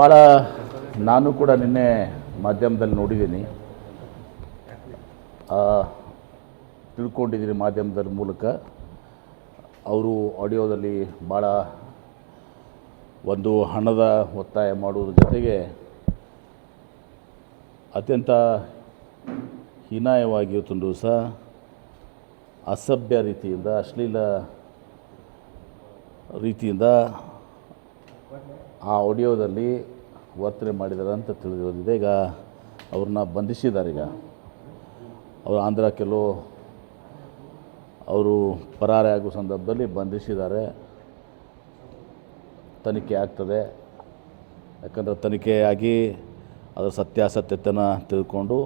ಭಾಳ ನಾನು ಕೂಡ ನಿನ್ನೆ ಮಾಧ್ಯಮದಲ್ಲಿ ನೋಡಿದ್ದೀನಿ. ತಿಳ್ಕೊಂಡಿದ್ದೀನಿ ಮಾಧ್ಯಮದ ಮೂಲಕ. ಅವರು ಆಡಿಯೋದಲ್ಲಿ ಭಾಳ ಒಂದು ಹಣದ ಒತ್ತಾಯ ಮಾಡುವುದ್ರ ಜೊತೆಗೆ ಅತ್ಯಂತ ಹೀನಾಯವಾಗಿ ಸಹ ಅಸಭ್ಯ ರೀತಿಯಿಂದ, ಅಶ್ಲೀಲ ರೀತಿಯಿಂದ ಆ ಆಡಿಯೋದಲ್ಲಿ ವರ್ತನೆ ಮಾಡಿದ್ದಾರೆ ಅಂತ ತಿಳಿದಿರೋದಿದೆ ಈಗ ಅವ್ರನ್ನ ಬಂಧಿಸಿದ್ದಾರೆ ಈಗ. ಅವರು ಆಂಧ್ರ ಕೆಲವು ಅವರು ಪರಾರಿ ಆಗುವ ಸಂದರ್ಭದಲ್ಲಿ ಬಂಧಿಸಿದ್ದಾರೆ. ತನಿಖೆ ಆಗ್ತದೆ. ಯಾಕಂದರೆ ತನಿಖೆಯಾಗಿ ಅದರ ಸತ್ಯಾಸತ್ಯತೆಯನ್ನು ತಿಳ್ಕೊಂಡು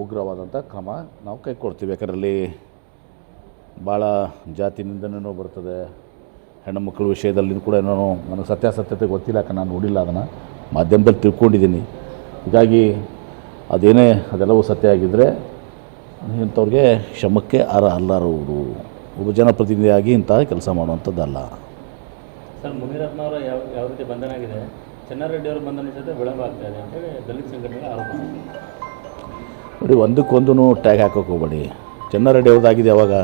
ಉಗ್ರವಾದಂಥ ಕ್ರಮ ನಾವು ಕೈಗೊಳ್ತೀವಿ ಯಾಕಂದ್ರೆ ಅಲ್ಲಿ ಭಾಳ ಜಾತಿ ನಿಂದನೆಯೂ ಬರ್ತದೆ. ಹೆಣ್ಣು ಮಕ್ಕಳ ವಿಷಯದಲ್ಲಿ ಕೂಡ ಏನೋ ನನಗೆ ಸತ್ಯಾಸತ್ಯತೆ ಗೊತ್ತಿಲ್ಲ ಯಾಕೆ ನಾನು ನೋಡಿಲ್ಲ ಅದನ್ನು. ಮಾಧ್ಯಮದಲ್ಲಿ ತಿಳ್ಕೊಂಡಿದ್ದೀನಿ. ಹೀಗಾಗಿ ಅದೇನೇ ಅದೆಲ್ಲವೂ ಸತ್ಯ ಆಗಿದ್ದರೆ ಇಂಥವ್ರಿಗೆ ಶ್ರಮಕ್ಕೆ ಅರ ಅಲ್ಲಾರವರು ಒಬ್ಬ ಜನಪ್ರತಿನಿಧಿಯಾಗಿ ಇಂಥ ಕೆಲಸ ಮಾಡುವಂಥದ್ದಲ್ಲ. ಸರ್ ಮುನಿರತ್ನವರ ಯಾವ ಯಾವ ರೀತಿ ಬಂಧನ ಆಗಿದೆ? ಚೆನ್ನಾರೆಡ್ಡಿಯವರ ಬಂಧನ ಜೊತೆ ವಿಳಂಬ ಆಗ್ತಾ ಇದೆ ಅಂತೇಳಿ ದಲಿತ ಸಂಘಟನೆಗಳ ಆರೋಪ. ನೋಡಿ ಒಂದಕ್ಕೊಂದು ಟ್ಯಾಗ್ ಹಾಕೋಕೆ ಹೋಗ್ಬೇಡಿ. ಚೆನ್ನಾರೆಡ್ಡಿ ಅವ್ರದ್ದು ಆಗಿದೆ ಯಾವಾಗ?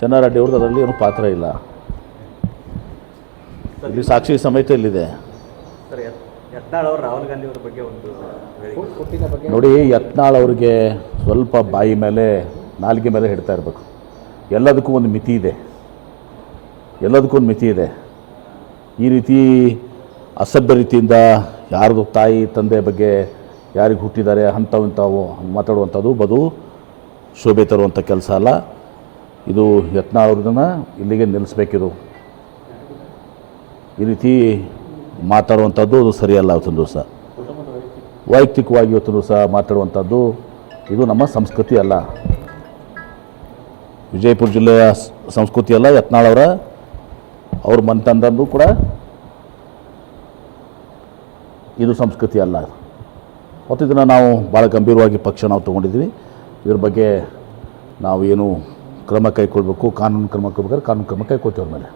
ಚೆನ್ನಾರೆಡ್ಡಿ ಅವ್ರದ್ದು ಅದರಲ್ಲಿ ಏನು ಪಾತ್ರ ಇಲ್ಲ. ಇಲ್ಲಿ ಸಾಕ್ಷಿ ಸಮೇತ ಇಲ್ಲಿದೆ ಸರ್ ಯತ್ನಾಳ್ ಅವರು ರಾಹುಲ್ ಗಾಂಧಿ ಅವರ ಬಗ್ಗೆ ಒಂದು ನೋಡಿ ಯತ್ನಾಳ್ ಅವರಿಗೆ ಸ್ವಲ್ಪ ಬಾಯಿ ಮೇಲೆ ನಾಲಿಗೆ ಮೇಲೆ ಹಿಡ್ತಾ ಇರಬೇಕು. ಎಲ್ಲದಕ್ಕೂ ಒಂದು ಮಿತಿ ಇದೆ. ಎಲ್ಲದಕ್ಕೂ ಒಂದು ಮಿತಿ ಇದೆ. ಈ ರೀತಿ ಅಸಭ್ಯ ರೀತಿಯಿಂದ ಯಾರ್ದು ತಾಯಿ ತಂದೆ ಬಗ್ಗೆ ಯಾರಿಗೆ ಹುಟ್ಟಿದ್ದಾರೆ ಅಂಥವು ಇಂಥವು ಮಾತಾಡುವಂಥದ್ದು ಬದು ಶೋಭೆ ತರುವಂಥ ಕೆಲಸ ಅಲ್ಲ. ಇದು ಯತ್ನಾಳ್ ಅವ್ರನ್ನ ಇಲ್ಲಿಗೆ ನಿಲ್ಲಿಸ್ಬೇಕಿದು ಈ ರೀತಿ ಮಾತಾಡುವಂಥದ್ದು ಅದು ಸರಿಯಲ್ಲ ಅವತ್ತಿನ ದಿವಸ. ವೈಯಕ್ತಿಕವಾಗಿ ಇವತ್ತಿನ ದಿವಸ ಮಾತಾಡುವಂಥದ್ದು ಇದು ನಮ್ಮ ಸಂಸ್ಕೃತಿ ಅಲ್ಲ. ವಿಜಯಪುರ ಜಿಲ್ಲೆಯ ಸಂಸ್ಕೃತಿ ಅಲ್ಲ ಯತ್ನಾಳವರ ಅವರ ತಂದಂದು ಕೂಡ ಇದು ಸಂಸ್ಕೃತಿ ಅಲ್ಲ. ಮತ್ತು ಇದನ್ನು ನಾವು ಭಾಳ ಗಂಭೀರವಾಗಿ ಪಕ್ಷ ನಾವು ತೊಗೊಂಡಿದ್ದೀವಿ. ಇದ್ರ ಬಗ್ಗೆ ನಾವು ಏನು ಕ್ರಮ ಕೈಗೊಳ್ಬೇಕು, ಕಾನೂನು ಕ್ರಮ ಕೈಗೊಳ್ಬೇಕಾದ್ರೆ ಕಾನೂನು ಕ್ರಮ ಕೈಗೊಳ್ತೀವಿ ಅವ್ರ ಮೇಲೆ.